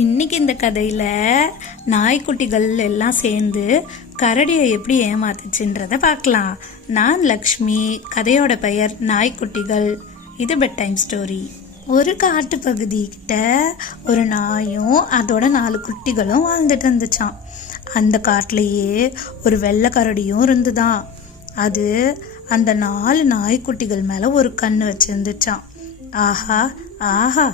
இன்னைக்கு இந்த கதையில நாய்க்குட்டிகள் எல்லாம் சேர்ந்து கரடியை எப்படி ஏமாத்துச்சுன்றத பார்க்கலாம். நான் லக்ஷ்மி. கதையோட பெயர் நாய்க்குட்டிகள். இது பெட் டைம் ஸ்டோரி. ஒரு காட்டு பகுதிக்கிட்ட ஒரு நாயும் அதோட 4 குட்டிகளும் வாழ்ந்துட்டு இருந்துச்சான். அந்த காட்டிலேயே ஒரு வெள்ளை கரடியும் இருந்துதான். அது அந்த 4 நாய்க்குட்டிகள் மேல ஒரு கண்ணு வச்சிருந்துச்சான். ஆஹா ஆஹா,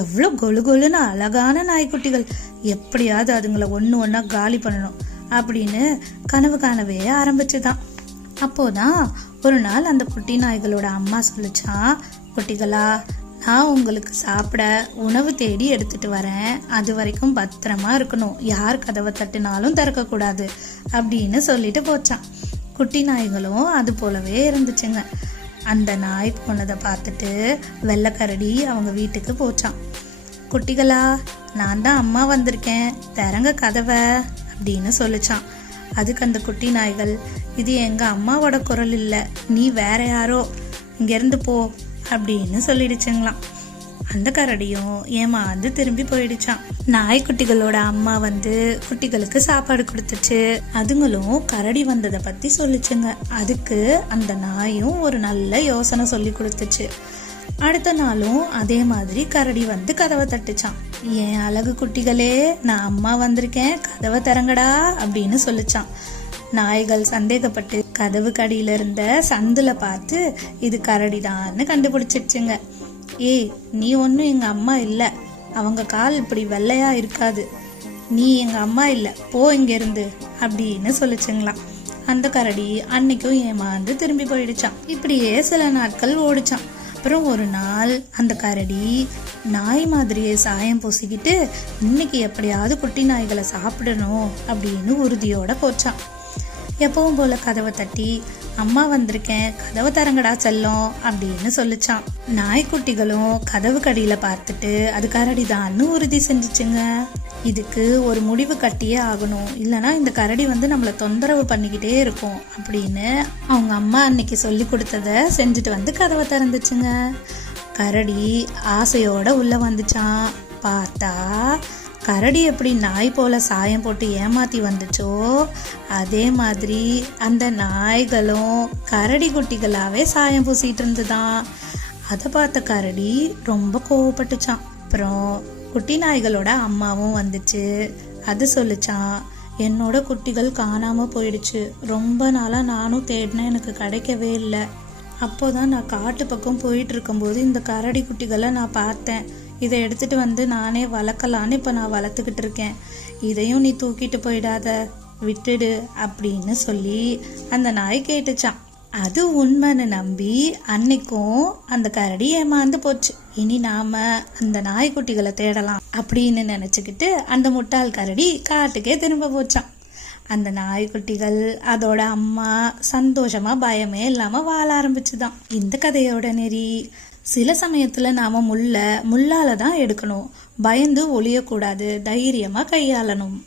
எவ்வளோ கொழு கொழுன்னு அழகான நாய்க்குட்டிகள், எப்படியாவது அதுங்களை ஒன்று ஒன்றா காலி பண்ணணும் அப்படின்னு கனவு காணவே ஆரம்பிச்சுதான். அப்போதான் ஒரு நாள் அந்த குட்டி நாய்களோட அம்மா சொல்லிச்சான், குட்டிகளா, நான் உங்களுக்கு சாப்பிட உணவு தேடி எடுத்துட்டு வரேன், அது வரைக்கும் பத்திரமா இருக்கணும், யார் கதவை தட்டினாலும் திறக்கக்கூடாது அப்படின்னு சொல்லிட்டு போச்சான். குட்டி நாய்களும் அது போலவே இருந்துச்சுங்க. அந்த நாய் போனதை பார்த்துட்டு வெள்ளைக்கரடி அவங்க வீட்டுக்கு போச்சான். குட்டிகளா, நான் தான் அம்மா வந்திருக்கேன், திறங்க கதவை அப்படின்னு சொல்லிச்சான். அதுக்கு அந்த குட்டி நாய்கள், இது எங்க அம்மாவோட குரல் இல்லை, நீ வேற யாரோ, இங்கேருந்து போ அப்படின்னு சொல்லிடுச்சுங்களாம். அந்த கரடியும் ஏமாந்து திரும்பி போயிடுச்சான். நாய்க்குட்டிகளோட அம்மா வந்து குட்டிகளுக்கு சாப்பாடு கொடுத்துச்சு. அதுங்களும் கரடி வந்ததை பத்தி சொல்லிச்சுங்க. அதுக்கு அந்த நாயும் ஒரு நல்ல யோசனை சொல்லி கொடுத்துச்சு. அடுத்த நாளும் அதே மாதிரி கரடி வந்து கதவை தட்டுச்சான். என் அழகு குட்டிகளே, நான் அம்மா வந்திருக்கேன், கதவை திறங்கடா அப்படின்னு சொல்லிச்சான். நாய்கள் சந்தேகப்பட்டு கதவு கடியில இருந்த சந்துல பார்த்து இது கரடிதான்னு கண்டுபிடிச்சிருச்சுங்க. ஏய், நீ ஒன்னும் எங்க அம்மா இல்ல, அவங்க கால் இப்படி வெள்ளையா இருக்காது, நீ எங்க அம்மா இல்ல, போ இங்க இருந்து அப்படின்னு சொல்லிச்சுங்களாம். அந்த கரடி அன்னைக்கும் ஏமாந்து திரும்பி போயிடுச்சான். இப்படியே சில நாட்கள் ஓடிச்சான். அப்புறம் ஒரு நாள் அந்த கரடி நாய் மாதிரியே சாயம் பூசிக்கிட்டு இன்னைக்கு எப்படியாவது குட்டி நாய்களை சாப்பிடணும் அப்படின்னு உறுதியோட போச்சான். எப்பவும் போல கதவை தட்டி, அம்மா வந்திருக்கேன், கதவை தரங்கடா செல்லம் அப்படின்னு சொல்லிச்சான். நாய்க்குட்டிகளும் கதவு கடியில பார்த்துட்டு அது கரடிதான்னு உறுதி செஞ்சுச்சுங்க. இதுக்கு ஒரு முடிவு கட்டியே ஆகணும், இல்லைன்னா இந்த கரடி வந்து நம்மளை தொந்தரவு பண்ணிக்கிட்டே இருக்கும் அப்படின்னு அவங்க அம்மா அன்னைக்கு சொல்லி கொடுத்தத செஞ்சுட்டு வந்து கதவை திறந்துச்சுங்க. கரடி ஆசையோட உள்ள வந்துச்சான். பார்த்தா கரடி எப்படி நாய் போல சாயம் போட்டு ஏமாத்தி வந்துச்சோ, அதே மாதிரி அந்த நாய்களும் கரடி குட்டிகளாவே சாயம் பூசிட்டு இருந்துதான். அதை பார்த்த கரடி ரொம்ப கோவப்பட்டுச்சான். அப்புறம் குட்டி நாய்களோட அம்மாவும் வந்துச்சு. அது சொல்லிச்சான், என்னோட குட்டிகள் காணாம போயிடுச்சு, ரொம்ப நாளா நானும் தேடினேன், எனக்கு கிடைக்கவே இல்லை. அப்போதான் நான் காட்டு பக்கம் போயிட்டு இருக்கும்போது இந்த கரடி குட்டிகளை நான் பார்த்தேன், இதை எடுத்துட்டு வந்து நானே வளர்க்கலான்னு இப்போ நான் வளர்த்துக்கிட்டு இருக்கேன், இதையும் நீ தூக்கிட்டு போயிடாத, விட்டுடு அப்படின்னு சொல்லி அந்த நாய் கேட்டுச்சான். அது உண்மைன்னு நம்பி அன்னைக்கும் அந்த கரடி ஏமாந்து போச்சு. இனி நாம அந்த நாய்க்குட்டிகளை தேடலாம் அப்படின்னு நினைச்சுக்கிட்டு அந்த முட்டாள் கரடி காட்டுக்கே திரும்ப போச்சான். அந்த நாய்க்குட்டிகள் அதோட அம்மா சந்தோஷமா பயமே இல்லாம வாழ ஆரம்பிச்சுதான். இந்த கதையோட நெறி, சில சமயத்துல நாம முள்ளால தான் எடுக்கணும், பயந்து ஒளியக்கூடாது, தைரியமா கையாளணும்.